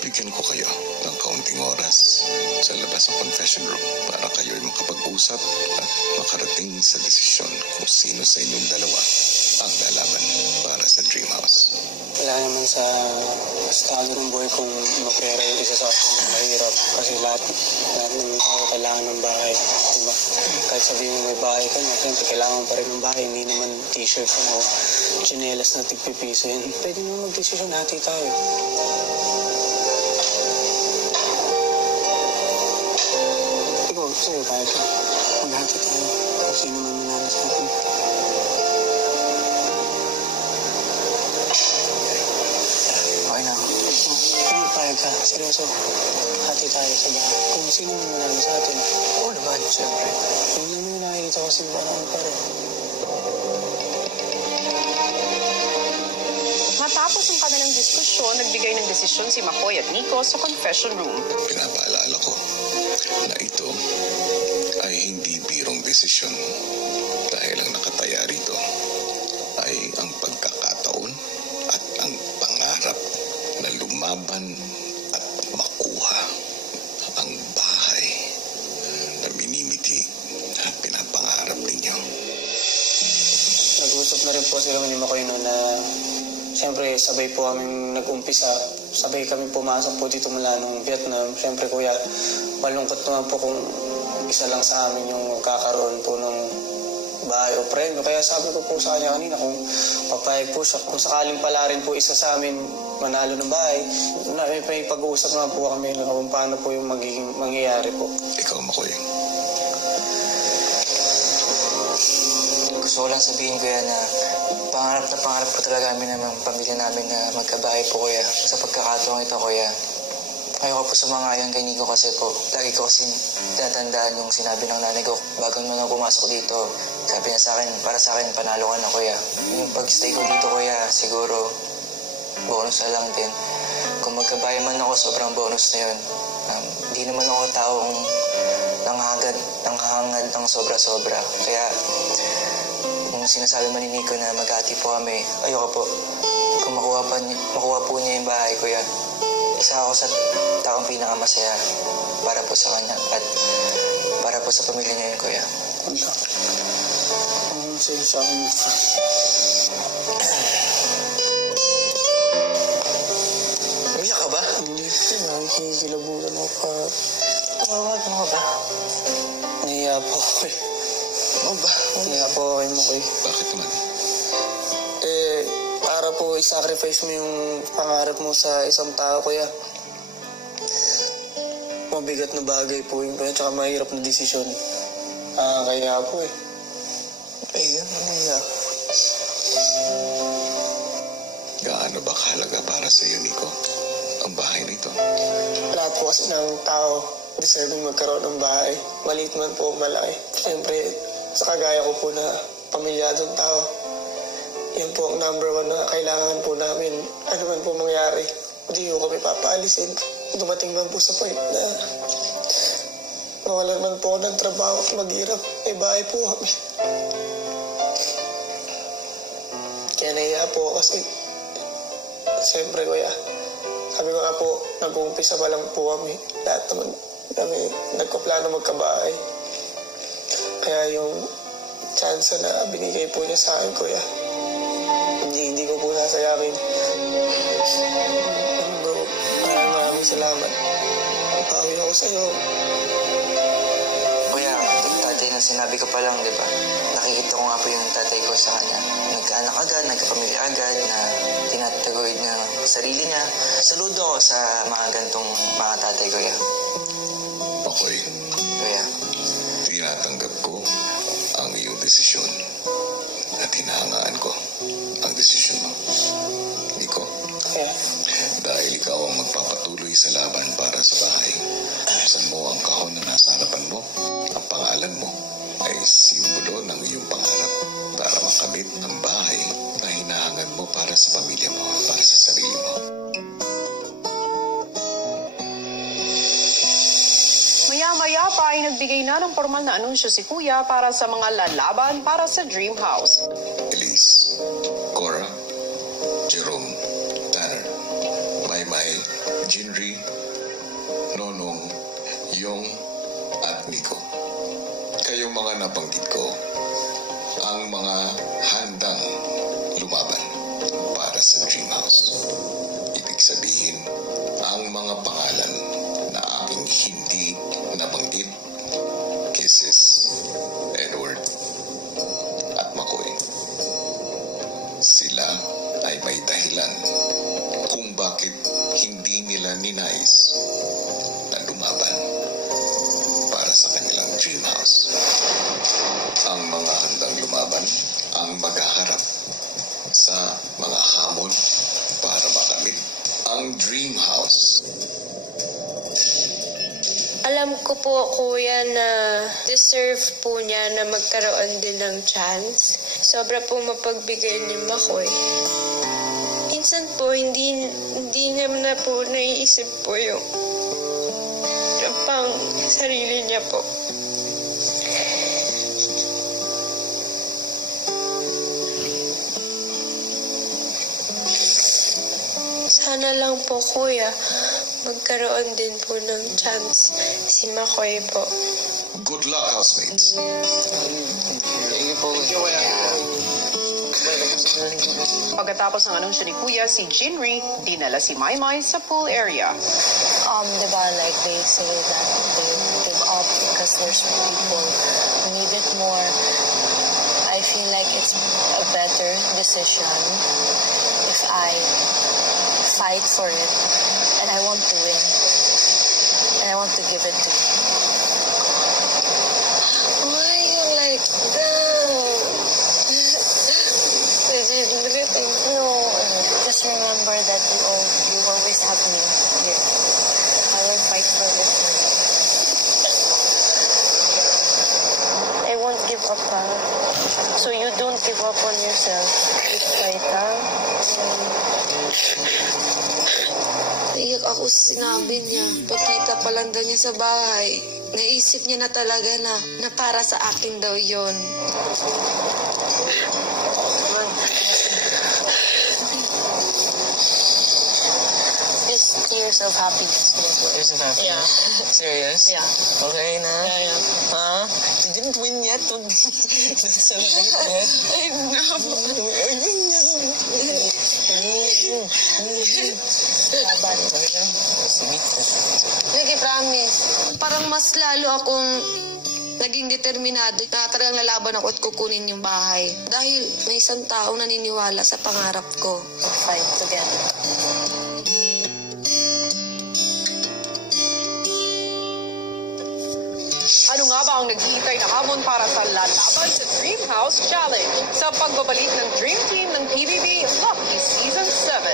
bibigyan ko kayo ng kaunting oras sa labas ng confession room para kayo'y makapag-usap at makarating sa desisyon kung sino sa inyong dalawa ang lalaban para sa Dream House. Wala naman sa estado ng buhay kung mapera yung isa sa akin. Mahirap kasi lahat ng tao kailangan ng bahay. Diba? Kahit sabihin mo may bahay ka na, siyempre kailangan pa rin ng bahay. Hindi naman t-shirt o chinelas na tigpipiso yun. Pwede naman mag-desisyon, hati tayo. Ikaw, sa'yo tayo ka. Maghati tayo. Kung sino man manalo sa atin. Okay na. Hindi, payag ka. Seryoso. Hati tayo sa bahay. Kung sino man manalo sa atin. Oo naman, siyempre. Yung lang yung nakikita ko sa iba naman pa rin. Matapos ang kanilang diskusyon, nagbigay ng desisyon si McCoy at Nico sa confession room. Pinapaalala ko na ito ay hindi birong desisyon dahil ang nakataya rito ay ang pagkakataon at ang pangarap na lumaban at makuha ang bahay na minimiti at pinapangarap ninyo. Nag-usap na rin po sila ni McCoy no na siyempre, sabay po kami nag-umpisa. Sabay kami pumasok po dito mula nung Vietnam. Siyempre, kuya, malungkot naman po kung isa lang sa amin yung kakaroon po ng bahay o premyo. Kaya sabi ko po sa kanya kanina kung papayag po siya. Kung sakaling pala rin po isa sa amin manalo ng bahay, may pag-uusap naman po kami na kung paano po yung magiging mangyayari po. Ikaw, McCoy. Gusto ko lang sabihin, kuya, na pangarap ko talaga namin ng pamilya namin na magkabahay po, kuya. Sa pagkakataong ito, kuya, ayoko po sumangayon kay Nico kasi po, lagi ko kasi tinatandaan yung sinabi ng nanay ko bago naman ako pumasok dito. Sabi niya sa akin, para sa akin, panalo ka na, kuya. Yung pag-stay ko dito, kuya, siguro bonus na lang din. Kung magkabahay man ako, sobrang bonus na yun. Hindi naman ako taong nanghangad ng sobra-sobra. Kaya, kung sinasabi man ni Nico na mag-ati po kami, ayoko po. Kung makuha po niya yung bahay, kuya, isa ako sa taong pinakamasaya para po sa kanya at para po sa pamilya niya yun, kuya. Wala. Ang masaya sa akin. Umiyak ka ba? Hindi po. Nakikilabutan ako pa. Ano ka ba? Nahiya po ako eh. Ano ba? Nahiya po ako kay McCoy. Bakit naman? Para po i-sacrifice mo yung pangarap mo sa isang tao, kuya. Mabigat na bagay po yun, kuya. Tsaka mahirap na desisyon. Kaya po eh. Ayun, nahiya. Gaano ba kahalaga para sa iyo, Nico, ang bahay na ito? Lahat po kasi ng tao deserving magkaroon ng bahay. Maliit man po, malaki. Siyempre, sa kagaya ko po na pamilyadong tao, yan po ang number one na kailangan po namin. Ano man po mangyari, hindi ko kami papaalisin. Dumating man po sa point na mawalan man po ng trabaho at maghirap, may bahay po kami. Kaya nahiya po kasi, siyempre kuya, sabi ko nga po, nag-uumpisa pa lang po kami. Lahat naman kami nagkaplano magkabahay. Kaya yung chance na binigay po niya sa akin, kuya, hindi ko po sasayakin. Bro, maraming salamat. Pawi ako sa'yo. Kuya, tatay na sinabi ko pa lang, di ba? Nakikita ko nga po yung tatay ko sa kanya. Nagkaanak agad, nagkapamilya agad, na tinataguyod na sarili niya. Saludo ako sa mga gantong mga tatay, kuya. McCoy, Kuya. tinatanggap ko ang iyong desisyon at hinahangaan ko ang desisyon mo. Nico, Kuya. dahil ikaw ang magpapatuloy sa laban para sa bahay, buksan mo ang kahon na nasa harapan mo. Ang pangalan mo ay simbolo ng iyong pangarap para makamit ang bahay na hinahangad mo para sa pamilya mo, para sa sarili mo. Maya-maya pa ay nagbigay na ng formal na anunsyo si Kuya para sa mga lalaban para sa Dream House. Elise, Cora, Jerome, Tanner, Maymay, Jinri, Nonong, Yong, at Nico. Kayong mga nabanggit ko, ang mga handang lumaban para sa Dream House. Ibig sabihin, ang mga pangalan na aking hindi nabanggit, Kisses, Edward, at McCoy. Sila ay may dahilan kung bakit hindi nila ninais na lumaban para sa kanilang Dream House. Ang mga handang lumaban ang maghaharap sa mga hamon para makamit ang Dream House. Alam ko po, kuya, na deserve po niya na magkaroon din ng chance. Sobra po mapagbigay ni McCoy. Minsan po, hindi naman na po naiisip po yung pang sarili niya po. Sana lang po, kuya, magkaroon din po ng chance si McCoy po. Good luck, housemates. Pagkatapos ng anunsyo ni Kuya, si Jinri dinala si Maymay sa pool area. Diba, like they say that they give up because there's people who need it more. I feel like it's a better decision if I fight for it and I want to win and I want to give it to you. Why you like that? No, just remember that you always have me here. I will fight for this. I won't give up, ha? So you don't give up on yourself. You fight, ha? Naiyak ako sa sinabi niya. Pagkita pa lang daw niya sa bahay, naisip niya na talaga na para sa akin daw yon. Just tears of happiness. Tears of happiness? Yeah. Serious? Yeah. Okay na? Yeah. Huh? You didn't win yet? Don't celebrate yet? I Sige, promise. Parang mas lalo akong naging determinado na talagang lalaban ako at kukunin yung bahay. Dahil may isang taong naniniwala sa pangarap ko. Fight together. Ano nga ba ang naghihintay na hamon para sa lalaban sa Dream House Challenge sa pagbabalik ng Dream Team ng PBB Lucky Season 7?